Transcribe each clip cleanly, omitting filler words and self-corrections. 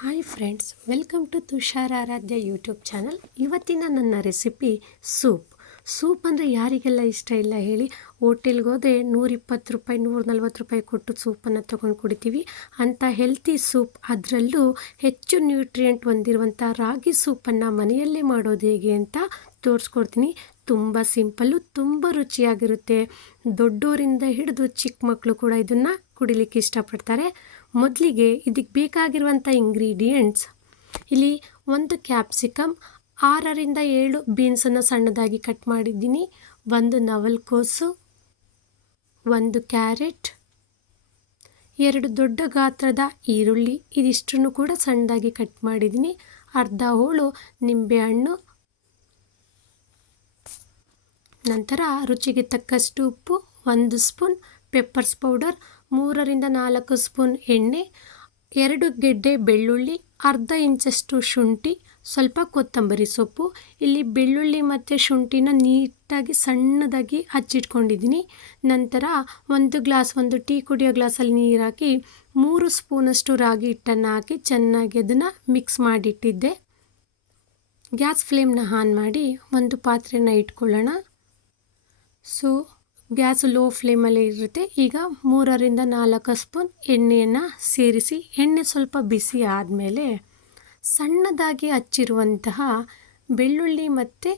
Hi friends, welcome to Tushar Aaradhya YouTube channel. ಇವತ್ತಿನ ನನ್ನ recipe soup ಅಂದರೆ ಯಾರಿಗೆಲ್ಲ ಇಷ್ಟ ಇಲ್ಲ ಹೇಳಿ. ಹೋಟೆಲ್ಗೆ ಹೋದರೆ 120 ರೂಪಾಯಿ 140 ರೂಪಾಯಿ ಕೊಟ್ಟು ಸೂಪನ್ನು ತೊಗೊಂಡು ಕುಡಿತೀವಿ. ಅಂಥ ಹೆಲ್ತಿ ಸೂಪ್, ಅದರಲ್ಲೂ ಹೆಚ್ಚು ನ್ಯೂಟ್ರಿಯೆಂಟ್ ಹೊಂದಿರುವಂಥ ರಾಗಿ ಸೂಪನ್ನು ಮನೆಯಲ್ಲೇ ಮಾಡೋದು ಹೇಗೆ ಅಂತ ತೋರಿಸ್ಕೊಡ್ತೀನಿ. ತುಂಬ ಸಿಂಪಲ್ಲು, ತುಂಬ ರುಚಿಯಾಗಿರುತ್ತೆ. ದೊಡ್ಡೋರಿಂದ ಹಿಡಿದು ಚಿಕ್ಕ ಮಕ್ಕಳು ಕೂಡ ಇದನ್ನು ಕುಡಿಲಿಕ್ಕೆ ಇಷ್ಟಪಡ್ತಾರೆ. ಮೊದಲಿಗೆ ಇದಕ್ಕೆ ಬೇಕಾಗಿರುವಂಥ ಇಂಗ್ರೀಡಿಯೆಂಟ್ಸ್, ಇಲ್ಲಿ 1 ಕ್ಯಾಪ್ಸಿಕಮ್, 6ರಿಂದ 7 ಬೀನ್ಸನ್ನು ಸಣ್ಣದಾಗಿ ಕಟ್ ಮಾಡಿದ್ದೀನಿ, 1 ನವಲಕೋಸು, 1 ಕ್ಯಾರೆಟ್, 2 ದೊಡ್ಡ ಗಾತ್ರದ ಈರುಳ್ಳಿ, ಇದಿಷ್ಟನ್ನು ಕೂಡ ಸಣ್ಣದಾಗಿ ಕಟ್ ಮಾಡಿದ್ದೀನಿ, ಅರ್ಧ ಹೋಳು ನಿಂಬೆಹಣ್ಣು, ನಂತರ ರುಚಿಗೆ ತಕ್ಕಷ್ಟು ಉಪ್ಪು, 1 ಸ್ಪೂನ್ ಪೆಪ್ಪರ್ಸ್ ಪೌಡರ್, 3ರಿಂದ 4 ಸ್ಪೂನ್ ಎಣ್ಣೆ, 2 ಗೆಡ್ಡೆ ಬೆಳ್ಳುಳ್ಳಿ, ಅರ್ಧ ಇಂಚಷ್ಟು ಶುಂಠಿ, ಸ್ವಲ್ಪ ಕೊತ್ತಂಬರಿ ಸೊಪ್ಪು. ಇಲ್ಲಿ ಬೆಳ್ಳುಳ್ಳಿ ಮತ್ತು ಶುಂಠಿನ ನೀಟಾಗಿ ಸಣ್ಣದಾಗಿ ಹಚ್ಚಿಟ್ಕೊಂಡಿದ್ದೀನಿ. ನಂತರ 1 ಟೀ ಕುಡಿಯೋ ಗ್ಲಾಸಲ್ಲಿ ನೀರು ಹಾಕಿ 3 ಸ್ಪೂನಷ್ಟು ರಾಗಿ ಹಿಟ್ಟನ್ನು ಹಾಕಿ ಚೆನ್ನಾಗಿ ಅದನ್ನು ಮಿಕ್ಸ್ ಮಾಡಿಟ್ಟಿದ್ದೆ. ಗ್ಯಾಸ್ ಫ್ಲೇಮ್ನ ಆನ್ ಮಾಡಿ ಒಂದು ಪಾತ್ರೆನ ಇಟ್ಕೊಳ್ಳೋಣ. ಗ್ಯಾಸ್ ಲೋ ಫ್ಲೇಮಲ್ಲೇ ಇರುತ್ತೆ. ಈಗ 3ರಿಂದ 4 ಸ್ಪೂನ್ ಎಣ್ಣೆಯನ್ನು ಸೇರಿಸಿ, ಎಣ್ಣೆ ಸ್ವಲ್ಪ ಬಿಸಿ ಆದಮೇಲೆ ಸಣ್ಣದಾಗಿ ಹಚ್ಚಿರುವಂತಹ ಬೆಳ್ಳುಳ್ಳಿ ಮತ್ತು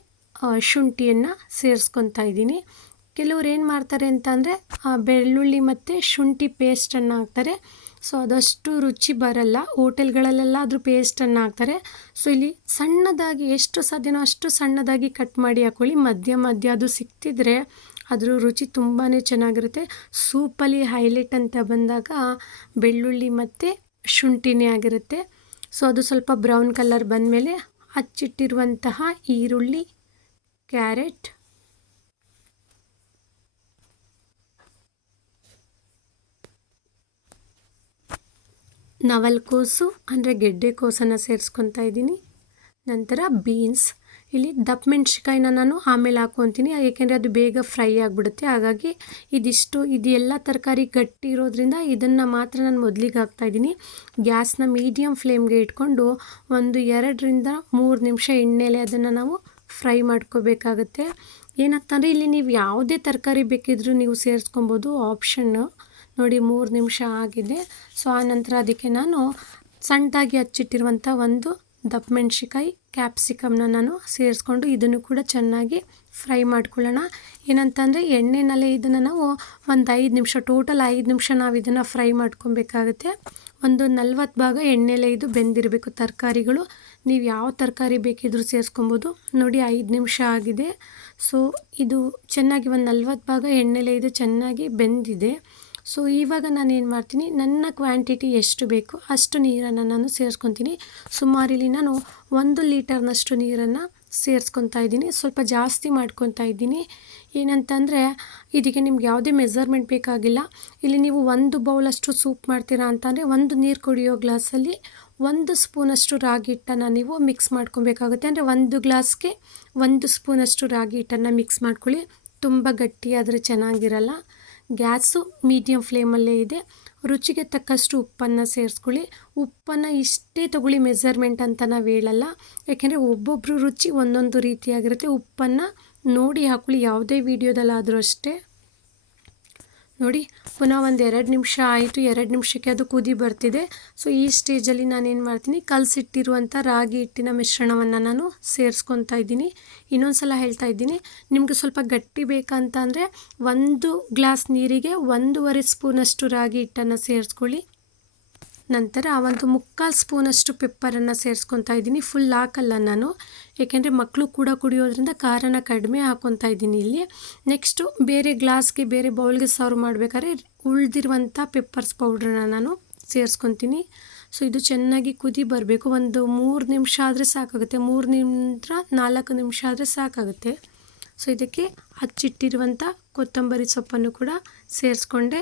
ಶುಂಠಿಯನ್ನು ಸೇರಿಸ್ಕೊತಾ ಇದ್ದೀನಿ. ಕೆಲವ್ರು ಏನು ಮಾಡ್ತಾರೆ ಅಂತಂದರೆ ಬೆಳ್ಳುಳ್ಳಿ ಮತ್ತು ಶುಂಠಿ ಪೇಸ್ಟನ್ನು ಹಾಕ್ತಾರೆ. ಅದಷ್ಟು ರುಚಿ ಬರಲ್ಲ. ಹೋಟೆಲ್ಗಳಲ್ಲೆಲ್ಲ ಅದ್ರ ಪೇಸ್ಟನ್ನು ಹಾಕ್ತಾರೆ. ಇಲ್ಲಿ ಸಣ್ಣದಾಗಿ ಎಷ್ಟು ಸಾಧ್ಯನೋ ಅಷ್ಟು ಸಣ್ಣದಾಗಿ ಕಟ್ ಮಾಡಿ ಹಾಕ್ಕೊಳ್ಳಿ. ಮಧ್ಯ ಅದು ಸಿಕ್ತಿದ್ರೆ ಅದ್ರ ರುಚಿ ತುಂಬಾ ಚೆನ್ನಾಗಿರುತ್ತೆ. ಸೂಪಲ್ಲಿ ಹೈಲೈಟ್ ಅಂತ ಬಂದಾಗ ಬೆಳ್ಳುಳ್ಳಿ ಮತ್ತು ಶುಂಠಿನೇ ಆಗಿರುತ್ತೆ. ಅದು ಸ್ವಲ್ಪ ಬ್ರೌನ್ ಕಲರ್ ಬಂದಮೇಲೆ ಹಚ್ಚಿಟ್ಟಿರುವಂತಹ ಈರುಳ್ಳಿ, ಕ್ಯಾರೆಟ್, ನವಲಕೋಸು ಅಂದರೆ ಗೆಡ್ಡೆಕೋಸನ್ನು ಸೇರಿಸ್ಕೊತಾ ಇದ್ದೀನಿ. ನಂತರ ಬೀನ್ಸ್, ಇಲ್ಲಿ ದಪ್ಪ ಮೆಣಸಿನ್ಕಾಯಿನ ನಾನು ಆಮೇಲೆ ಹಾಕ್ಕೊತೀನಿ, ಏಕೆಂದರೆ ಅದು ಬೇಗ ಫ್ರೈ ಆಗಿಬಿಡುತ್ತೆ. ಹಾಗಾಗಿ ಇದೆಲ್ಲ ತರಕಾರಿ ಗಟ್ಟಿ ಇರೋದ್ರಿಂದ ಇದನ್ನು ಮಾತ್ರ ನಾನು ಮೊದಲಿಗೆ ಹಾಕ್ತಾಯಿದ್ದೀನಿ. ಗ್ಯಾಸ್ನ ಮೀಡಿಯಮ್ ಫ್ಲೇಮ್ಗೆ ಇಟ್ಕೊಂಡು 2ರಿಂದ 3 ನಿಮಿಷ ಎಣ್ಣೆಲೆ ಅದನ್ನು ನಾವು ಫ್ರೈ ಮಾಡ್ಕೋಬೇಕಾಗತ್ತೆ. ಏನಂತಂದರೆ ಇಲ್ಲಿ ನೀವು ಯಾವುದೇ ತರಕಾರಿ ಬೇಕಿದ್ರೂ ನೀವು ಸೇರಿಸ್ಕೊಬೋದು, ಆಪ್ಷನ್ನು. ನೋಡಿ 3 ನಿಮಿಷ ಆಗಿದೆ. ಆ ನಂತರ ಅದಕ್ಕೆ ನಾನು ಸಣ್ಣದಾಗಿ ಹಚ್ಚಿಟ್ಟಿರುವಂಥ 1 ದಪ್ಪ ಮೆಣಸಿನ್ಕಾಯಿ, ಕ್ಯಾಪ್ಸಿಕಮ್ನ ನಾನು ಸೇರಿಸ್ಕೊಂಡು ಇದನ್ನು ಕೂಡ ಚೆನ್ನಾಗಿ ಫ್ರೈ ಮಾಡ್ಕೊಳ್ಳೋಣ. ಏನಂತಂದರೆ ಎಣ್ಣೆನಲ್ಲೇ ಇದನ್ನು ನಾವು 5 ನಿಮಿಷ, ಟೋಟಲ್ 5 ನಿಮಿಷ ನಾವು ಇದನ್ನು ಫ್ರೈ ಮಾಡ್ಕೊಬೇಕಾಗುತ್ತೆ. 40 ಭಾಗ ಎಣ್ಣೆಲೇ ಇದು ಬೆಂದಿರಬೇಕು ತರಕಾರಿಗಳು. ನೀವು ಯಾವ ತರಕಾರಿ ಬೇಕಿದ್ರೂ ಸೇರಿಸ್ಕೊಬೋದು. ನೋಡಿ 5 ನಿಮಿಷ ಆಗಿದೆ. ಇದು ಚೆನ್ನಾಗಿ 40 ಭಾಗ ಎಣ್ಣೆಲೇ ಇದು ಚೆನ್ನಾಗಿ ಬೆಂದಿದೆ. ಇವಾಗ ನಾನು ಏನು ಮಾಡ್ತೀನಿ, ನನ್ನ ಕ್ವಾಂಟಿಟಿ ಎಷ್ಟು ಬೇಕು ಅಷ್ಟು ನೀರನ್ನು ನಾನು ಸೇರಿಸ್ಕೊತೀನಿ. ಸುಮಾರು ಇಲ್ಲಿ ನಾನು 1 ಲೀಟರ್ನಷ್ಟು ನೀರನ್ನು ಸೇರಿಸ್ಕೊತಾ ಇದ್ದೀನಿ. ಸ್ವಲ್ಪ ಜಾಸ್ತಿ ಮಾಡ್ಕೊತಾ ಇದ್ದೀನಿ. ಏನಂತಂದರೆ ಇದಕ್ಕೆ ನಿಮ್ಗೆ ಯಾವುದೇ ಮೆಜರ್ಮೆಂಟ್ ಬೇಕಾಗಿಲ್ಲ. ಇಲ್ಲಿ ನೀವು 1 ಬೌಲಷ್ಟು ಸೂಪ್ ಮಾಡ್ತೀರಾ ಅಂತಂದರೆ 1 ನೀರು ಕುಡಿಯೋ ಗ್ಲಾಸಲ್ಲಿ 1 ಸ್ಪೂನಷ್ಟು ರಾಗಿ ಹಿಟ್ಟನ್ನು ನೀವು ಮಿಕ್ಸ್ ಮಾಡ್ಕೊಬೇಕಾಗುತ್ತೆ. ಅಂದರೆ 1 ಗ್ಲಾಸ್ಗೆ 1 ಸ್ಪೂನಷ್ಟು ರಾಗಿ ಹಿಟ್ಟನ್ನು ಮಿಕ್ಸ್ ಮಾಡ್ಕೊಳ್ಳಿ. ತುಂಬ ಗಟ್ಟಿಯಾದರೆ ಚೆನ್ನಾಗಿರಲ್ಲ. ಗ್ಯಾಸು ಮೀಡಿಯಮ್ ಫ್ಲೇಮಲ್ಲೇ ಇದೆ. ರುಚಿಗೆ ತಕ್ಕಷ್ಟು ಉಪ್ಪನ್ನು ಸೇರಿಸ್ಕೊಳ್ಳಿ. ಉಪ್ಪನ್ನು ಇಷ್ಟೇ ತಗೊಳ್ಳಿ, ಮೆಜರ್ಮೆಂಟ್ ಅಂತ ನಾವು ಹೇಳಲ್ಲ. ಯಾಕೆಂದರೆ ಒಬ್ಬೊಬ್ಬರು ರುಚಿ ಒಂದೊಂದು ರೀತಿಯಾಗಿರುತ್ತೆ. ಉಪ್ಪನ್ನು ನೋಡಿ ಹಾಕ್ಕೊಳ್ಳಿ, ಯಾವುದೇ ವೀಡಿಯೋದಲ್ಲಾದರೂ ಅಷ್ಟೇ. ನೋಡಿ ಪುನಃ 2 ನಿಮಿಷ ಆಯಿತು. 2 ನಿಮಿಷಕ್ಕೆ ಅದು ಕುದಿ ಬರ್ತಿದೆ. ಈ ಸ್ಟೇಜಲ್ಲಿ ನಾನೇನು ಮಾಡ್ತೀನಿ, ಕಲಸಿಟ್ಟಿರುವಂಥ ರಾಗಿ ಹಿಟ್ಟಿನ ಮಿಶ್ರಣವನ್ನು ನಾನು ಸೇರಿಸ್ಕೊತಾ ಇದ್ದೀನಿ. ಇನ್ನೊಂದು ಸಲ ಹೇಳ್ತಾ ಇದ್ದೀನಿ, ನಿಮಗೆ ಸ್ವಲ್ಪ ಗಟ್ಟಿ ಬೇಕಂತ ಅಂದರೆ 1 ಗ್ಲಾಸ್ ನೀರಿಗೆ 1.5 ಸ್ಪೂನಷ್ಟು ರಾಗಿ ಹಿಟ್ಟನ್ನು ಸೇರಿಸ್ಕೊಳ್ಳಿ. ನಂತರ 1/4 ಸ್ಪೂನಷ್ಟು ಪೆಪ್ಪರನ್ನು ಸೇರಿಸ್ಕೊತಾ ಇದ್ದೀನಿ. ಫುಲ್ ಹಾಕಲ್ಲ ನಾನು, ಏಕೆಂದರೆ ಮಕ್ಕಳು ಕೂಡ ಕುಡಿಯೋದ್ರಿಂದ ಖಾರನ ಕಡಿಮೆ ಹಾಕ್ಕೊತಾ ಇದ್ದೀನಿ ಇಲ್ಲಿ. ನೆಕ್ಸ್ಟು ಬೇರೆ ಗ್ಲಾಸ್ಗೆ, ಬೇರೆ ಬೌಲ್ಗೆ ಸರ್ವ್ ಮಾಡಬೇಕಾದ್ರೆ ಉಳಿದಿರುವಂಥ ಪೆಪ್ಪರ್ಸ್ ಪೌಡ್ರನ್ನ ನಾನು ಸೇರಿಸ್ಕೊತೀನಿ. ಇದು ಚೆನ್ನಾಗಿ ಕುದಿ ಬರಬೇಕು. 3 ನಿಮಿಷ ಆದರೆ ಸಾಕಾಗುತ್ತೆ, 3ರಿಂದ 4 ನಿಮಿಷ ಆದರೆ ಸಾಕಾಗುತ್ತೆ. ಇದಕ್ಕೆ ಹಚ್ಚಿಟ್ಟಿರುವಂಥ ಕೊತ್ತಂಬರಿ ಸೊಪ್ಪನ್ನು ಕೂಡ ಸೇರಿಸ್ಕೊಂಡೆ.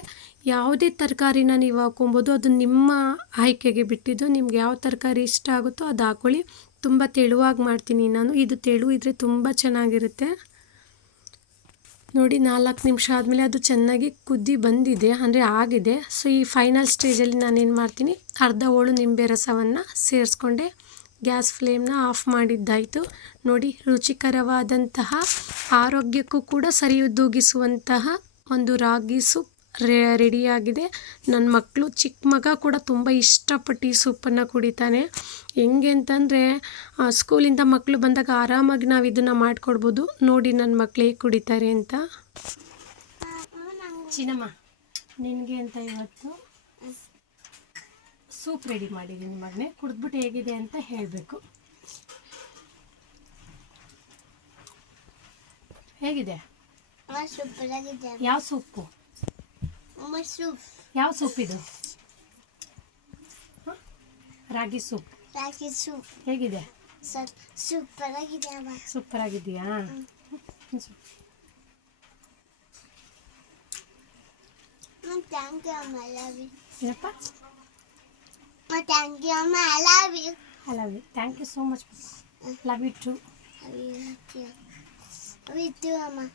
ಯಾವುದೇ ತರಕಾರಿನ ನೀವು ಹಾಕ್ಕೊಬೋದು, ಅದು ನಿಮ್ಮ ಆಯ್ಕೆಗೆ ಬಿಟ್ಟಿದ್ದು. ನಿಮ್ಗೆ ಯಾವ ತರಕಾರಿ ಇಷ್ಟ ಆಗುತ್ತೋ ಅದು ಹಾಕ್ಕೊಳ್ಳಿ. ತುಂಬ ತೆಳುವಾಗಿ ಮಾಡ್ತೀನಿ ನಾನು, ಇದು ತೆಳು ಇದ್ದರೆ ತುಂಬ ಚೆನ್ನಾಗಿರುತ್ತೆ. ನೋಡಿ 4 ನಿಮಿಷ ಆದಮೇಲೆ ಅದು ಚೆನ್ನಾಗಿ ಕುದಿ ಬಂದಿದೆ, ಅಂದರೆ ಆಗಿದೆ. ಸೊ ಈ ಫೈನಲ್ ಸ್ಟೇಜಲ್ಲಿ ನಾನೇನು ಮಾಡ್ತೀನಿ, ಅರ್ಧ ಹೋಳು ನಿಂಬೆ ರಸವನ್ನು ಸೇರಿಸ್ಕೊಂಡೆ. Gas ಫ್ಲೇಮ್ನ of ಮಾಡಿದ್ದಾಯಿತು. ನೋಡಿ, ರುಚಿಕರವಾದಂತಹ ಆರೋಗ್ಯಕ್ಕೂ ಕೂಡ ಸರಿದೂಗಿಸುವಂತಹ ಒಂದು ರಾಗಿ ಸೂಪ್ ರೆಡಿಯಾಗಿದೆ. ನನ್ನ ಮಕ್ಕಳು, ಚಿಕ್ಕ ಮಗ ಕೂಡ ತುಂಬ ಇಷ್ಟಪಟ್ಟು ಈ ಸೂಪನ್ನು ಕುಡಿತಾನೆ. ಹೆಂಗೆ ಅಂತಂದರೆ ಸ್ಕೂಲಿಂದ ಮಕ್ಕಳು ಬಂದಾಗ ಆರಾಮಾಗಿ ನಾವು ಇದನ್ನು ಮಾಡಿಕೊಡ್ಬೋದು. ನೋಡಿ ನನ್ನ ಮಕ್ಕಳು ಹೇಗೆ ಕುಡಿತಾರೆ ಅಂತ. ಚಿನ್ನಮ್ಮ, ನಿನಗೆ ಅಂತ ಇವತ್ತು ಸೂಪ್ ರೆಡಿ ಮಾಡಿದ್ದೀನಿ ಮಗನೇ, ಕುಡಿದ್ಬಿಟ್ಟು ಹೇಗಿದೆ ಅಂತ ಹೇಳಬೇಕು. ಹೇಗಿದೆ? ಯಾವ ಸೂಪು? ಯಾವ ಸೂಪ್ ಇದು? ರಾಗಿ ಸೂಪ್. ಹೇಗಿದೆ? ಸೂಪರ್ ಆಗಿದೆಯಾ? ಏನಪ್ಪ? I love you. Thank you so much. Love you too. Love you too, Amma.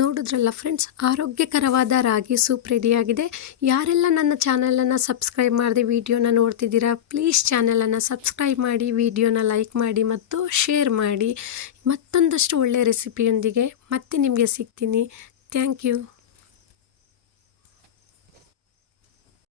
ನೋಡಿದ್ರಲ್ಲ ಫ್ರೆಂಡ್ಸ್, ಆರೋಗ್ಯಕರವಾದ ರಾಗಿ ಸೂಪ್ ರೆಡಿಯಾಗಿದೆ. ಯಾರೆಲ್ಲ ನನ್ನ ಚಾನಲನ್ನು ಸಬ್ಸ್ಕ್ರೈಬ್ ಮಾಡದೆ ವಿಡಿಯೋನ ನೋಡ್ತಿದ್ದೀರಾ, ಪ್ಲೀಸ್ ಚಾನಲನ್ನು ಸಬ್ಸ್ಕ್ರೈಬ್ ಮಾಡಿ, ವಿಡಿಯೋನ ಲೈಕ್ ಮಾಡಿ ಮತ್ತು ಶೇರ್ ಮಾಡಿ. ಮತ್ತೊಂದಷ್ಟು ಒಳ್ಳೆಯ ರೆಸಿಪಿಯೊಂದಿಗೆ ಮತ್ತೆ ನಿಮಗೆ ಸಿಗ್ತೀನಿ. Thank you.